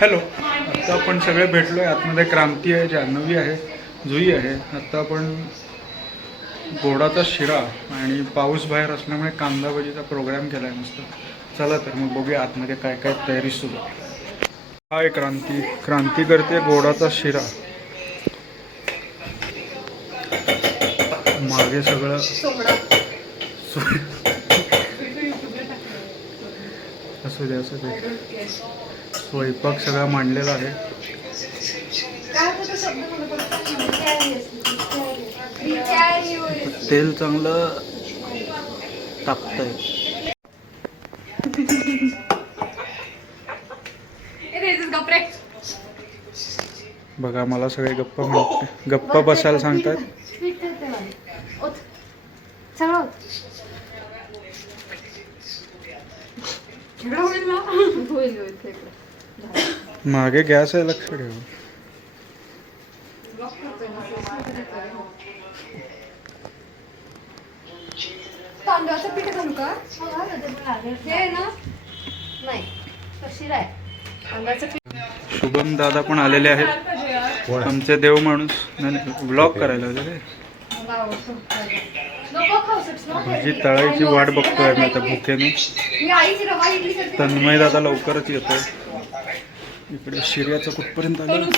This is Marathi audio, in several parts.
हॅलो. आता आपण सगळे भेटलो आहे आतमध्ये क्रांती आहे जान्हवी आहे जुई आहे. आता आपण गोडाचा शिरा आणि पाऊस बाहेर असल्यामुळे कांदा भजीचा प्रोग्राम केला आहे मस्त. चला तर मग बघूया आतमध्ये काय काय तयारी सुरू हाय क्रांती. क्रांती करते गोडाचा शिरा. मागे सगळं. असू दे असू दे. स्वयंपाक सगळा मांडलेला आहे. तेल चांगलं तापतंय. बघा मला सगळे गप्पा म्हणतात गप्पा बसायला सांगतात मागे गॅस आहे लक्ष ठेवा. तांदळाचं पीठ घालू का हे ना? नाही कशी आहे. तांदळाचं पीठ. शुभम दादा पण आलेले आहेत. आमचे देव माणूस. नाही ब्लॉग करायला होते रे भाजी तळायची वाट बघतोय मी आता भुकेने. मी आईची रवा इडली करते. तन्मय दादा लवकरच येतोय. इकडे शिर्याचं कुठपर्यंत आलं.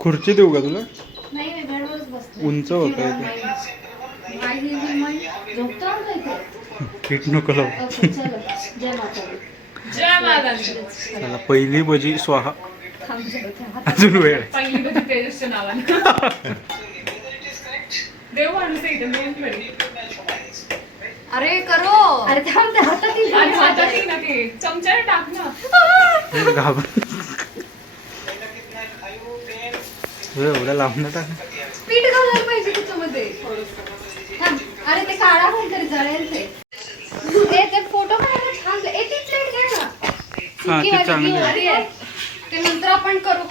खुर्ची देऊ का तुला? नाही मी बेडवरच बसते. उंच होत आहे फिट नको लावू. चलो. पहिली भजी स्वाहा. अजून वेळ. अरे करो. अरे थांब चमच्याने टाक ना. घाबर एवढ्या लांब टाक. पीठ घालायला पाहिजे त्याच्यामध्ये. थांब. अरे ते काढा कोणतरी जळेल ते. हा ते चांगली आहे. ते नंतर आपण करू.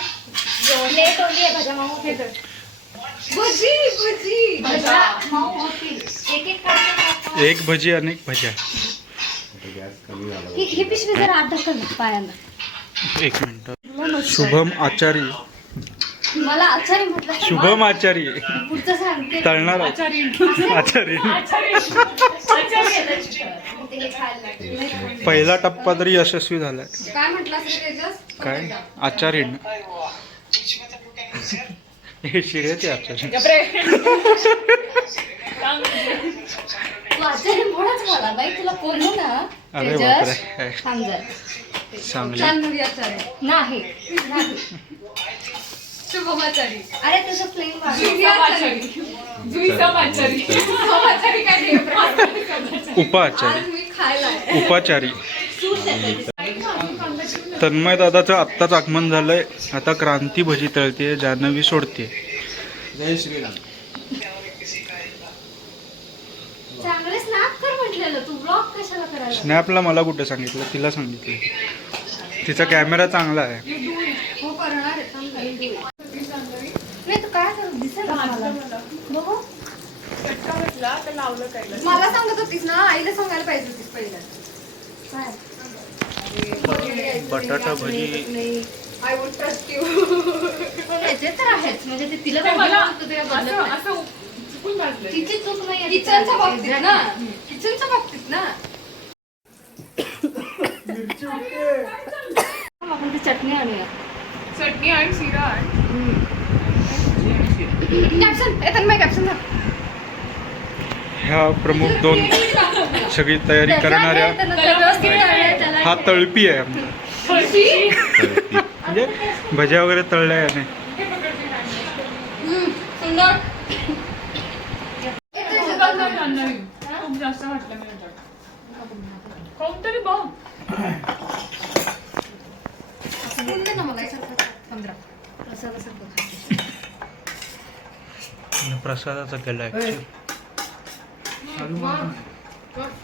लेट होती आहे भाज्या माऊ हे तर. भजी भजी. भाज्या माऊ होतील एक एक एक भजी अनेक भज्या. ही ही पिशवी जरा आत ढकल ना पायानं. एक मिनिट. शुभम आचारी. मला आचारी म्हटलं तर शुभम आचारी. पुढचं सांगते. तळणार आचारी. आचारी. हे खायला लागेल. पहिला टप्पा तरी यशस्वी झालाय. काय म्हटलं काय? आचारी हे आचार्य नाही. नाही. शुभमाचारी. अरे तुझं प्लेन जुई काय नाही उपाचारी. तन्मय दादाचं आत्ताच आगमन झालंय. आता क्रांती भजी तळते जान्हवी सोडते चांगले स्नॅप कर म्हटलेलं. तू ब्लॉग कशाला करायला? स्नॅपला मला कुठे सांगितलं? तिला सांगितलं. तिचा कॅमेरा चांगला आहे. हो काय तर लावलं काय मला सांगत होतीस ना आईला सांगायला पाहिजे होतीस पहिला. काय? बटाटा भजी. आय वुड ट्रस्ट यू तर आहेच म्हणजे ते तिला असं तिची चूक नाही किचनच्या बाबतीत ना. किचनच्या बाबतीत ना. आपण ती चटणी आणूया. चटणी आणि शिरा आणि कॅप्शन ए तन्मय कॅप्शन जा ह्या प्रमुख दोन सगळी तयारी करणाऱ्या हा तळपी आहे आमचा. म्हणजे भज्या वगैरे तळल्या याने. सुंदर. खूप जास्त Tá Olha o.